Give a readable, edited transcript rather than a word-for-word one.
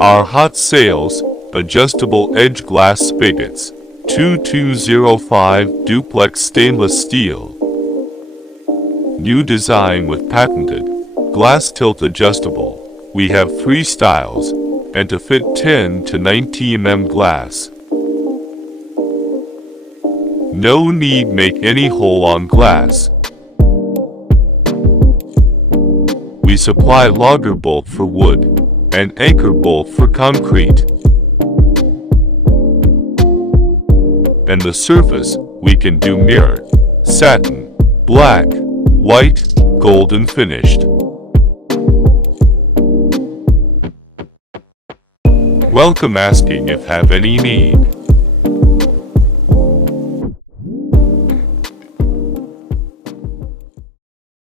Our hot sales, adjustable edge glass spigots, 2205 duplex stainless steel. New design with patented glass tilt adjustable. We have 3 styles, and to fit 10 to 90 mm glass. No need make any hole on glass. We supply logger bolt for wood and anchor bolt for concrete. And the surface, we can do mirror, satin, black, white, golden finished. Welcome asking if have any need.